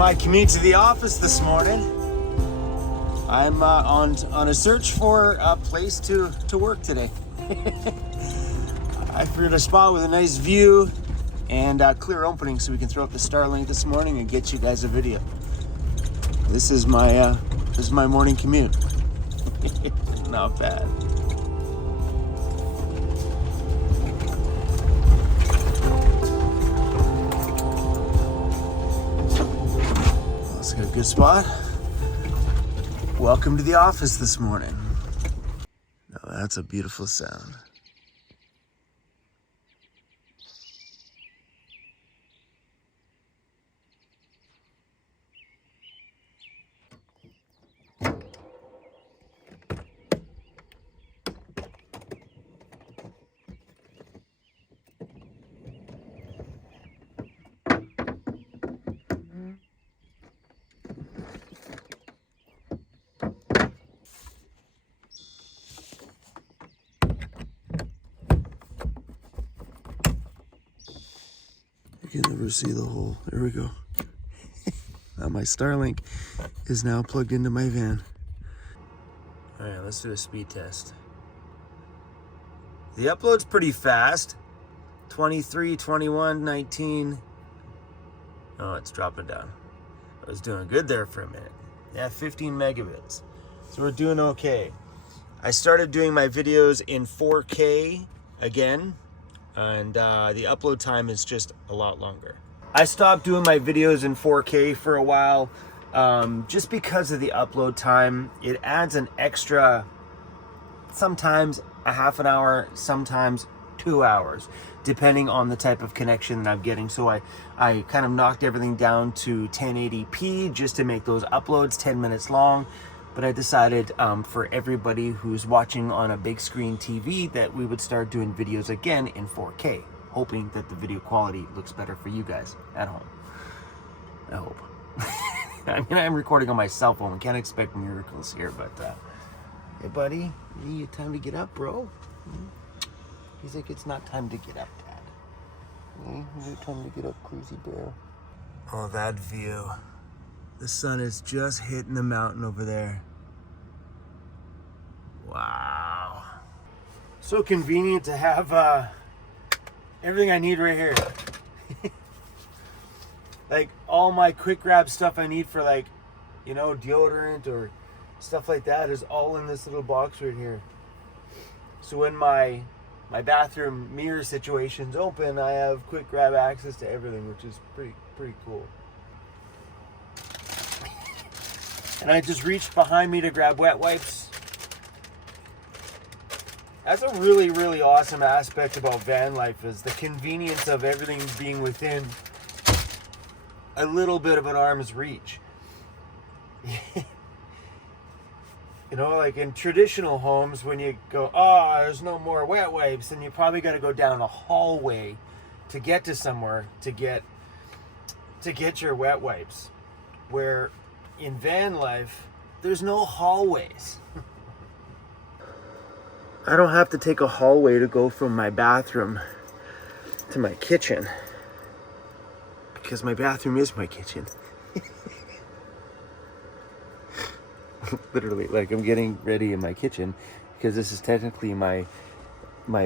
my commute to the office this morning. I'm on a search for a place to work today. I figured a spot with a nice view and clear opening so we can throw up the Starlink this morning and get you guys a video. This is my morning commute. Not bad. That's a good spot. Welcome to the office this morning. Now that's a beautiful sound. You can never see the hole. There we go. Now my Starlink is now plugged into my van. All right, let's do a speed test. The upload's pretty fast. 23, 21, 19. Oh, it's dropping down. I was doing good there for a minute. Yeah, 15 megabits. So we're doing okay. I started doing my videos in 4K again. And the upload time is just a lot longer. I stopped doing my videos in 4K for a while just because of the upload time. It adds an extra, sometimes a half an hour, sometimes 2 hours, depending on the type of connection that I'm getting. So I kind of knocked everything down to 1080p just to make those uploads 10 minutes long. But I decided for everybody who's watching on a big screen TV that we would start doing videos again in 4K, hoping that the video quality looks better for you guys at home. I hope. I mean, I'm recording on my cell phone. Can't expect miracles here, but hey, buddy, you time to get up, bro? He's like, it's not time to get up, Dad. Is it time to get up, crazy bear? Oh, that view. The sun is just hitting the mountain over there. Wow. So convenient to have everything I need right here. Like all my quick grab stuff I need for, like, you know, deodorant or stuff like that is all in this little box right here. So when my bathroom mirror situation's open, I have quick grab access to everything, which is pretty cool. And I just reached behind me to grab wet wipes. That's a really, really awesome aspect about van life, is the convenience of everything being within a little bit of an arm's reach. You know, like in traditional homes, when you go, oh, there's no more wet wipes, then you probably got to go down a hallway to get to somewhere to get your wet wipes. Where in van life, there's no hallways. I don't have to take a hallway to go from my bathroom to my kitchen, because my bathroom is my kitchen. Literally, like, I'm getting ready in my kitchen because this is technically my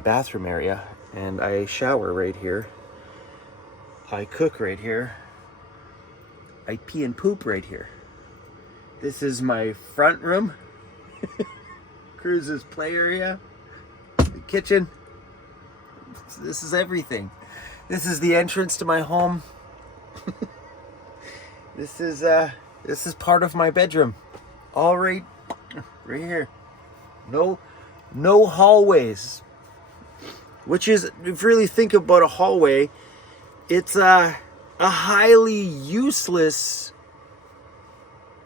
bathroom area, and I shower right here. I cook right here. I pee and poop right here. This is my front room. Cruz's play area. The kitchen. This is everything. This is the entrance to my home. This is part of my bedroom. All right here. No hallways. Which is, if you really think about a hallway, it's a highly useless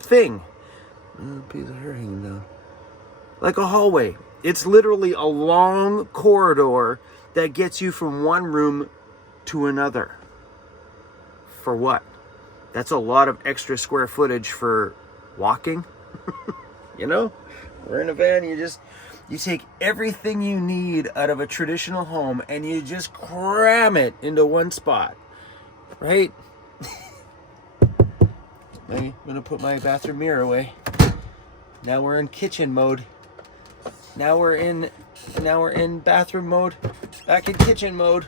thing. A piece of hair hanging down. Like a hallway. It's literally a long corridor that gets you from one room to another. For what? That's a lot of extra square footage for walking. You know? We're in a van, you take everything you need out of a traditional home and you just cram it into one spot. Right? I'm gonna put my bathroom mirror away. Now we're in kitchen mode. Now we're in bathroom mode. Back in kitchen mode.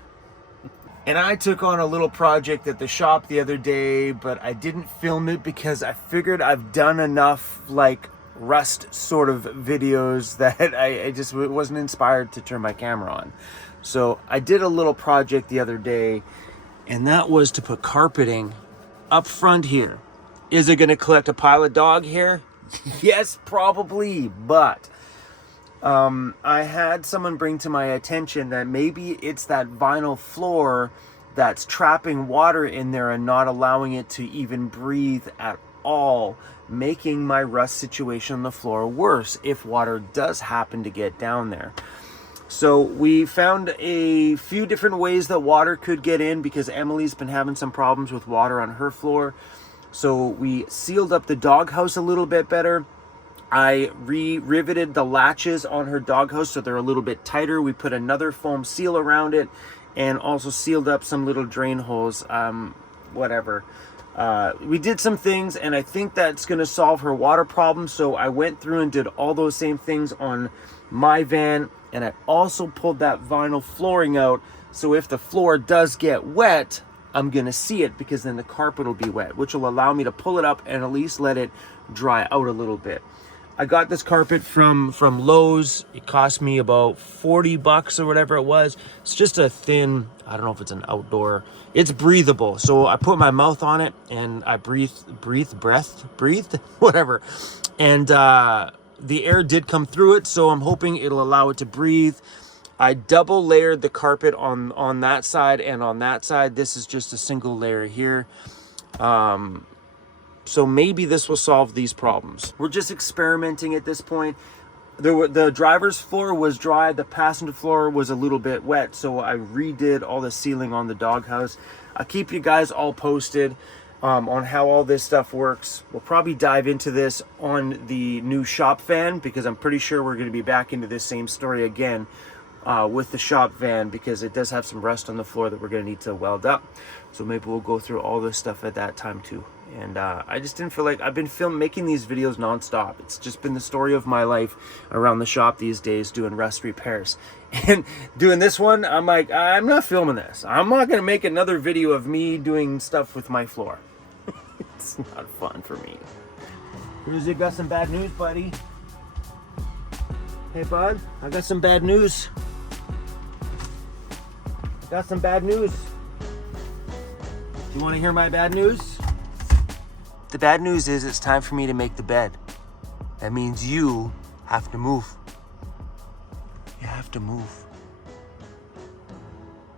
And I took on a little project at the shop the other day, but I didn't film it because I figured I've done enough like rust sort of videos that I just wasn't inspired to turn my camera on. So I did a little project the other day, and that was to put carpeting up front here. Is it gonna collect a pile of dog hair? Yes, probably, but I had someone bring to my attention that maybe it's that vinyl floor that's trapping water in there and not allowing it to even breathe at all, making my rust situation on the floor worse if water does happen to get down there. So we found a few different ways that water could get in because Emily's been having some problems with water on her floor. So we sealed up the doghouse a little bit better. I re-riveted the latches on her doghouse so they're a little bit tighter. We put another foam seal around it and also sealed up some little drain holes, whatever. We did some things, and I think that's going to solve her water problem. So I went through and did all those same things on my van, and I also pulled that vinyl flooring out. So if the floor does get wet, I'm going to see it because then the carpet will be wet, which will allow me to pull it up and at least let it dry out a little bit. I got this carpet from Lowe's. It cost me about 40 bucks or whatever it was. It's just a thin, I don't know if it's an outdoor, it's breathable. So I put my mouth on it and I breathed, whatever. And the air did come through it, so I'm hoping it'll allow it to breathe. I double layered the carpet on that side and on that side. This is just a single layer here. So maybe this will solve these problems. We're just experimenting at this point. The driver's floor was dry. The passenger floor was a little bit wet. So I redid all the sealing on the doghouse. I'll keep you guys all posted on how all this stuff works. We'll probably dive into this on the new shop van because I'm pretty sure we're going to be back into this same story again with the shop van because it does have some rust on the floor that we're going to need to weld up. So maybe we'll go through all this stuff at that time too. And I just didn't feel like I've been making these videos nonstop. It's just been the story of my life around the shop these days doing rust repairs. And doing this one, I'm like, I'm not filming this. I'm not going to make another video of me doing stuff with my floor. It's not fun for me. Cruzy, got some bad news, buddy. Hey, bud, I got some bad news. I got some bad news. Do you want to hear my bad news? The bad news is it's time for me to make the bed. That means you have to move. You have to move.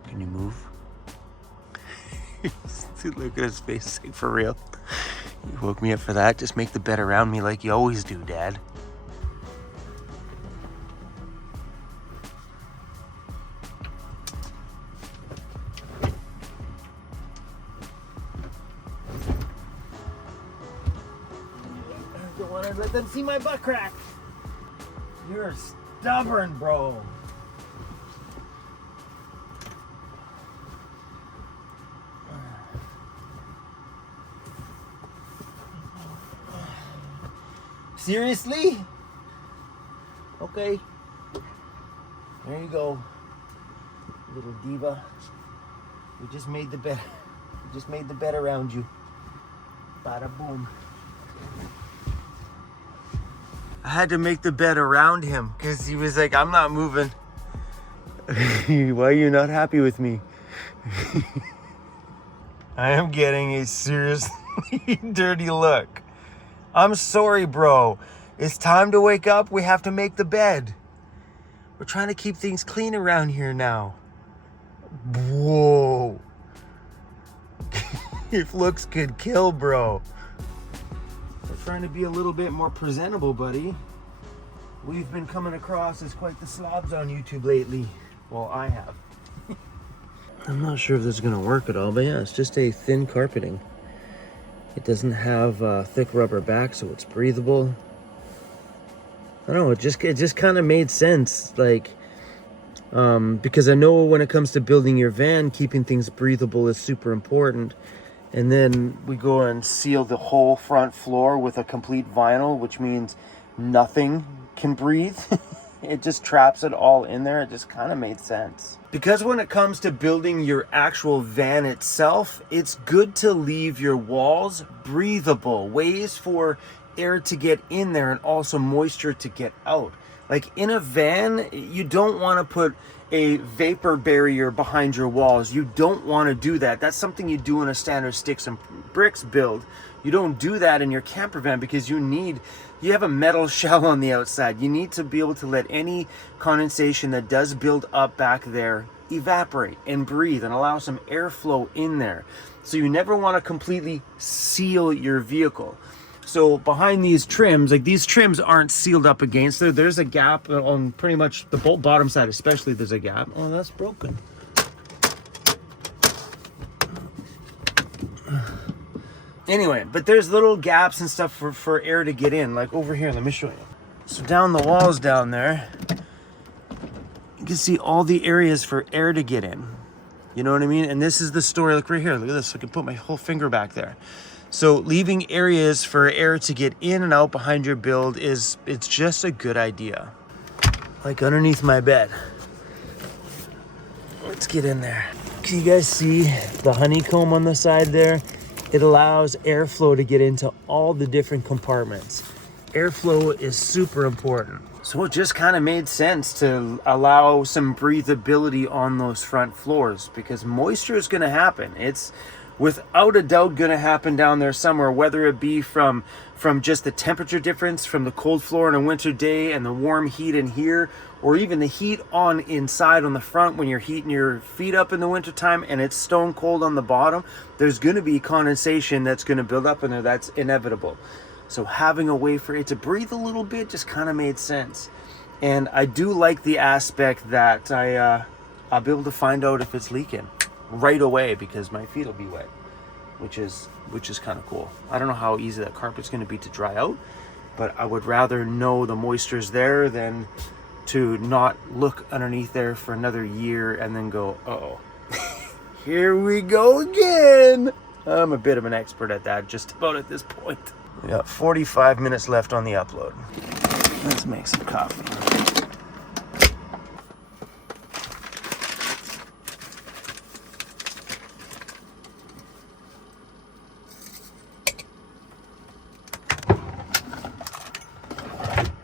Can you move? Dude, look at his face, like, for real. You woke me up for that. Just make the bed around me like you always do, Dad. Don't want to let them see my butt crack. You're stubborn, bro. Seriously? Okay. There you go. Little diva. We just made the bed. We just made the bed around you. Bada boom. I had to make the bed around him because he was like, I'm not moving. Why are you not happy with me? I am getting a seriously dirty look. I'm sorry, bro. It's time to wake up. We have to make the bed. We're trying to keep things clean around here now. Whoa. If looks could kill, bro. We're trying to be a little bit more presentable, buddy. We've been coming across as quite the slobs on YouTube lately. Well, I have. I'm not sure if this is going to work at all, but yeah, it's just a thin carpeting. It doesn't have a thick rubber back, so it's breathable. I don't know, it just kind of made sense, like, because I know when it comes to building your van, keeping things breathable is super important. And then we go and seal the whole front floor with a complete vinyl, which means nothing can breathe. It just traps it all in there. It just kind of made sense. Because when it comes to building your actual van itself, it's good to leave your walls breathable, ways for air to get in there and also moisture to get out. Like in a van, you don't want to put a vapor barrier behind your walls. You don't want to do that. That's something you do in a standard sticks and bricks build. You don't do that in your camper van because you have a metal shell on the outside. You need to be able to let any condensation that does build up back there evaporate and breathe and allow some airflow in there. So you never want to completely seal your vehicle. So behind these trims, like these trims aren't sealed up against there. There's a gap on pretty much the bolt bottom side, especially there's a gap. Oh, that's broken. Anyway, but there's little gaps and stuff for air to get in, like over here. Let me show you. So down the walls down there, you can see all the areas for air to get in. You know what I mean? And this is the story. Look right here. Look at this. I can put my whole finger back there. So leaving areas for air to get in and out behind your build it's just a good idea. Like underneath my bed. Let's get in there. Can you guys see the honeycomb on the side there? It allows airflow to get into all the different compartments. Airflow is super important. So it just kind of made sense to allow some breathability on those front floors because moisture is going to happen. It's without a doubt going to happen down there somewhere, whether it be from just the temperature difference from the cold floor on a winter day and the warm heat in here, or even the heat on inside on the front when you're heating your feet up in the wintertime and it's stone cold on the bottom. There's going to be condensation that's going to build up in there. That's inevitable. So having a way for it to breathe a little bit just kind of made sense. And I do like the aspect that I'll be able to find out if it's leaking right away because my feet will be wet, which is kind of cool. I don't know how easy that carpet's going to be to dry out, but I would rather know the moisture's there than to not look underneath there for another year and then go, uh-oh, here we go again. I'm a bit of an expert at that just about at this point. We got 45 minutes left on the upload. Let's make some coffee.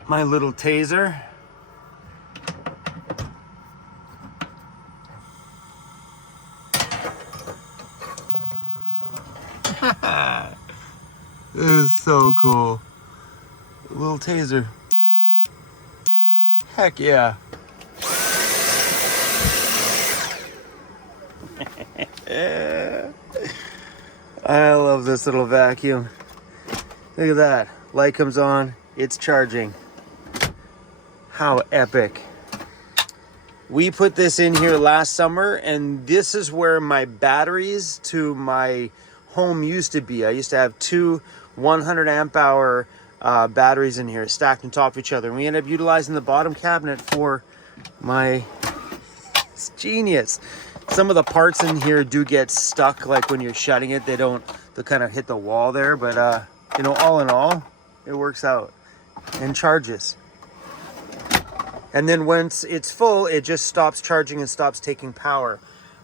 My little taser. This is so cool. Little taser. Heck yeah. I love this little vacuum. Look at that. Light comes on. It's charging. How epic. We put this in here last summer, and this is where my batteries to my home used to be. I used to have two 100 amp hour batteries in here stacked on top of each other. And we ended up utilizing the bottom cabinet for my... It's genius. Some of the parts in here do get stuck, like when you're shutting it, they'll kind of hit the wall there. But, you know, all in all, it works out and charges. And then once it's full, it just stops charging and stops taking power.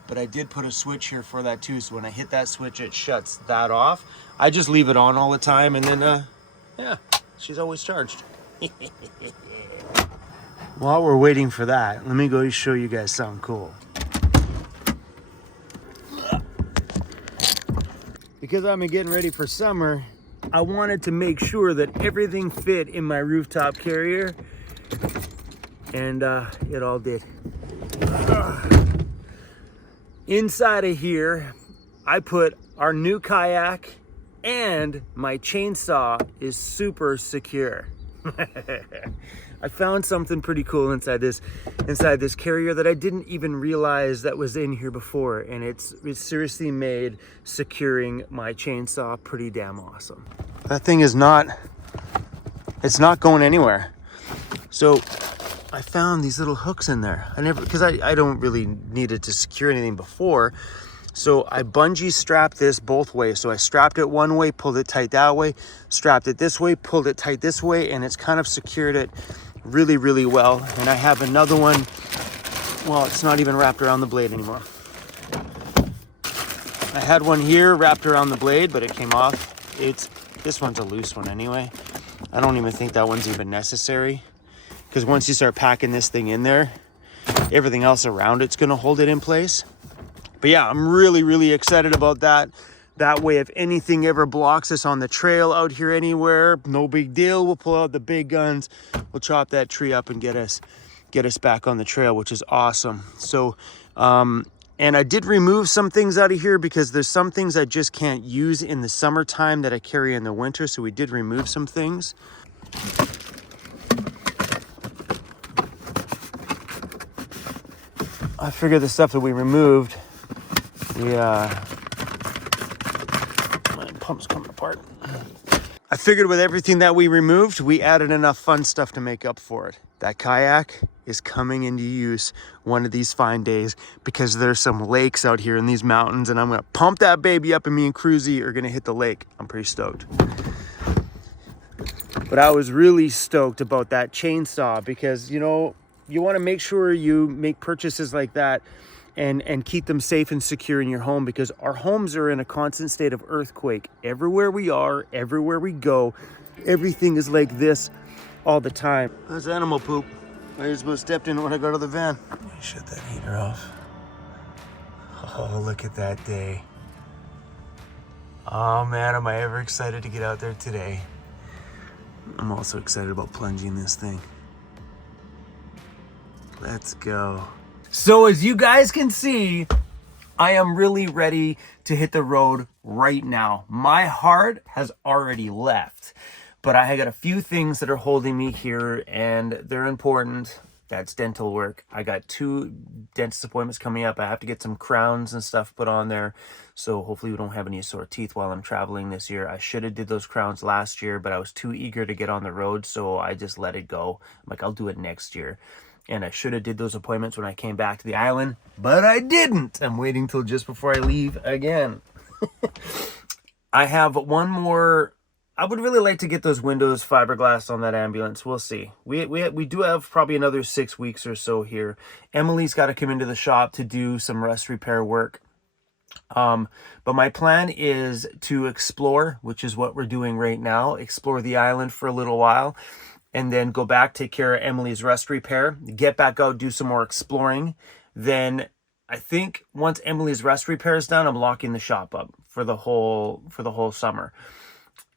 But I did put a switch here for that too. So when I hit that switch, it shuts that off. I just leave it on all the time. And then, yeah, she's always charged. While we're waiting for that, let me go show you guys something cool. Because I'm getting ready for summer, I wanted to make sure that everything fit in my rooftop carrier. And it all did. Inside of here, I put our new kayak, and my chainsaw is super secure. I found something pretty cool inside this carrier that I didn't even realize that was in here before, and it's seriously made securing my chainsaw pretty damn awesome. That thing is not going anywhere. So I found these little hooks in there. Because I don't really need it to secure anything before, So I bungee strapped this both ways. So I strapped it one way, pulled it tight that way, strapped it this way, pulled it tight this way, and it's kind of secured it really, really well. And I have another one, well, it's not even wrapped around the blade anymore. I had one here wrapped around the blade, but it came off. This one's a loose one anyway. I don't even think that one's even necessary, because once you start packing this thing in there, everything else around it's gonna hold it in place. But yeah, I'm really, really excited about that. That way, if anything ever blocks us on the trail out here anywhere, no big deal. We'll pull out the big guns, we'll chop that tree up and get us back on the trail, which is awesome. So, and I did remove some things out of here because there's some things I just can't use in the summertime that I carry in the winter. So we did remove some things. I figure the stuff that we removed, my pump's coming apart. I figured with everything that we removed, we added enough fun stuff to make up for it. That kayak is coming into use one of these fine days because there's some lakes out here in these mountains, and I'm gonna pump that baby up and me and Cruzy are gonna hit the lake. I'm pretty stoked. But I was really stoked about that chainsaw because, you know, you wanna make sure you make purchases like that and keep them safe and secure in your home, because our homes are in a constant state of earthquake. Everywhere we are, everywhere we go, everything is like this all the time. That's animal poop. I just about stepped in when I got to the van. Shut that heater off. Oh, look at that day. Oh man, am I ever excited to get out there today. I'm also excited about plunging this thing. Let's go. So as you guys can see, I am really ready to hit the road right now. My heart has already left, but I got a few things that are holding me here, and they're important. That's dental work. I got 2 dentist appointments coming up. I have to get some crowns and stuff put on there, so hopefully we don't have any sore teeth while I'm traveling this year. I should have did those crowns last year, but I was too eager to get on the road, so I just let it go. I'm like, I'll do it next year. And I should have did those appointments when I came back to the island, but I didn't. I'm waiting till just before I leave again. I have one more. I would really like to get those windows fiberglass on that ambulance. We'll see. We do have probably another 6 weeks or so here. Emily's got to come into the shop to do some rust repair work. But my plan is to explore, which is what we're doing right now, explore the island for a little while, and then go back, take care of Emily's rust repair, get back out, do some more exploring. Then I think once Emily's rust repair is done, I'm locking the shop up for the whole summer.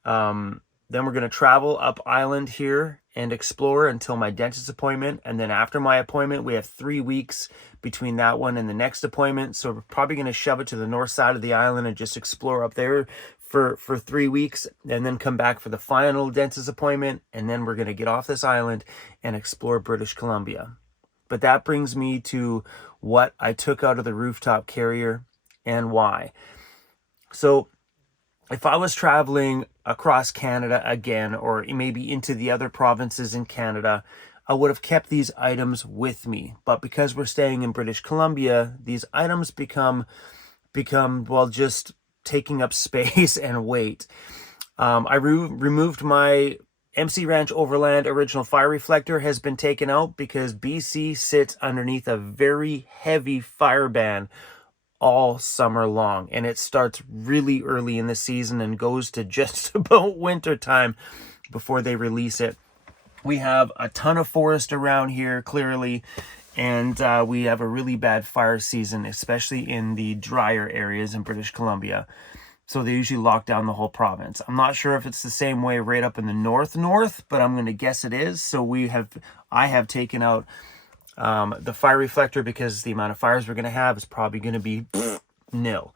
Then we're going to travel up island here and explore until my dentist appointment. And then after my appointment, we have 3 weeks between that one and the next appointment. So we're probably going to shove it to the north side of the island and just explore up there for 3 weeks, and then come back for the final dentist appointment. And then we're going to get off this island and explore British Columbia. But that brings me to what I took out of the rooftop carrier and why. So if I was traveling across Canada again, or maybe into the other provinces in Canada, I would have kept these items with me. But because we're staying in British Columbia, these items become well, just taking up space and weight. I removed my MC Ranch Overland original fire reflector has been taken out because BC sits underneath a very heavy fire ban all summer long, and it starts really early in the season and goes to just about winter time before they release it. We have a ton of forest around here, clearly, and we have a really bad fire season, especially in the drier areas in British Columbia. So they usually lock down the whole province. I'm not sure if it's the same way right up in the north, but I'm going to guess it is. So I have taken out the fire reflector because the amount of fires we're going to have is probably going to be nil.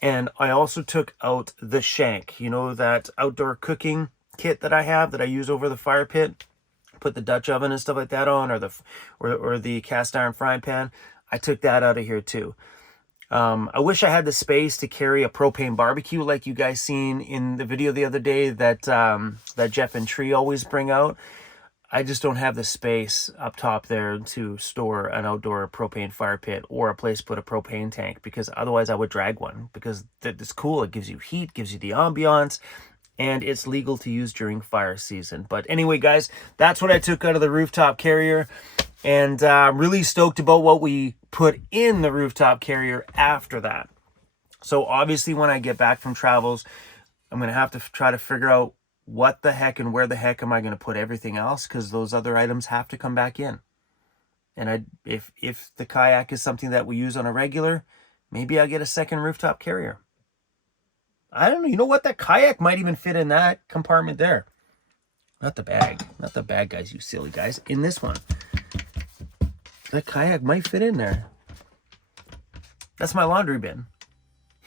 And I also took out the shank, you know, that outdoor cooking kit that I have that I use over the fire pit, put the Dutch oven and stuff like that on, or the cast iron frying pan. I took that out of here too. I wish I had the space to carry a propane barbecue like you guys seen in the video the other day that Jeff and Tree always bring out. I just don't have the space up top there to store an outdoor propane fire pit or a place to put a propane tank, because otherwise I would drag one, because it's cool. It gives you heat, gives you the ambiance, and it's legal to use during fire season. But anyway, guys, that's what I took out of the rooftop carrier, and I'm really stoked about what we put in the rooftop carrier after that. So obviously when I get back from travels, I'm going to have to try to figure out what the heck and where the heck am I going to put everything else, because those other items have to come back in. And if the kayak is something that we use on a regular, maybe I'll get a second rooftop carrier. I don't know. You know what? That kayak might even fit in that compartment there. Not the bag. Not the bag, guys, you silly guys. In this one. That kayak might fit in there. That's my laundry bin.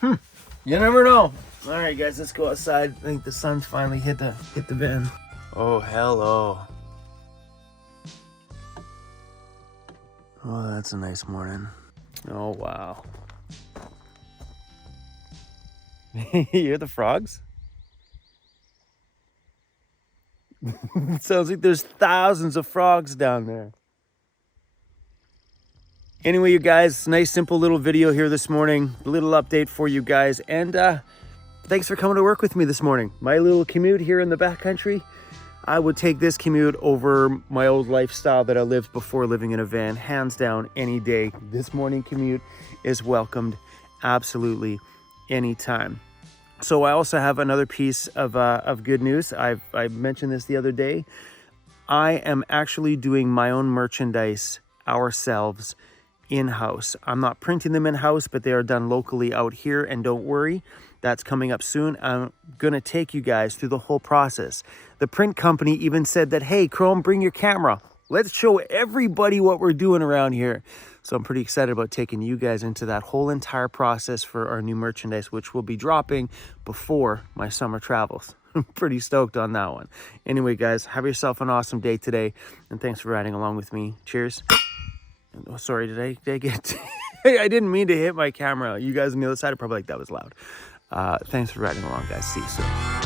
You never know. All right, guys, let's go outside. I think the sun's finally hit the van. Oh, hello. Oh, that's a nice morning. Oh, wow. You hear the frogs? It sounds like there's thousands of frogs down there. Anyway, you guys, nice simple little video here this morning. A little update for you guys. And thanks for coming to work with me this morning. My little commute here in the backcountry. I would take this commute over my old lifestyle that I lived before living in a van, hands down, any day. This morning commute is welcomed absolutely anytime. So I also have another piece of good news. I mentioned this the other day. I am actually doing my own merchandise ourselves in-house. I'm not printing them in-house, but they are done locally out here, and don't worry, that's coming up soon. I'm gonna take you guys through the whole process. The print company even said that, hey, Chrome, bring your camera. Let's show everybody what we're doing around here. So I'm pretty excited about taking you guys into that whole entire process for our new merchandise, which will be dropping before my summer travels. I'm pretty stoked on that one. Anyway, guys, have yourself an awesome day today, and thanks for riding along with me. Cheers. Oh, sorry, did I get... I didn't mean to hit my camera. You guys on the other side are probably like, that was loud. Thanks for riding along, guys. See you soon.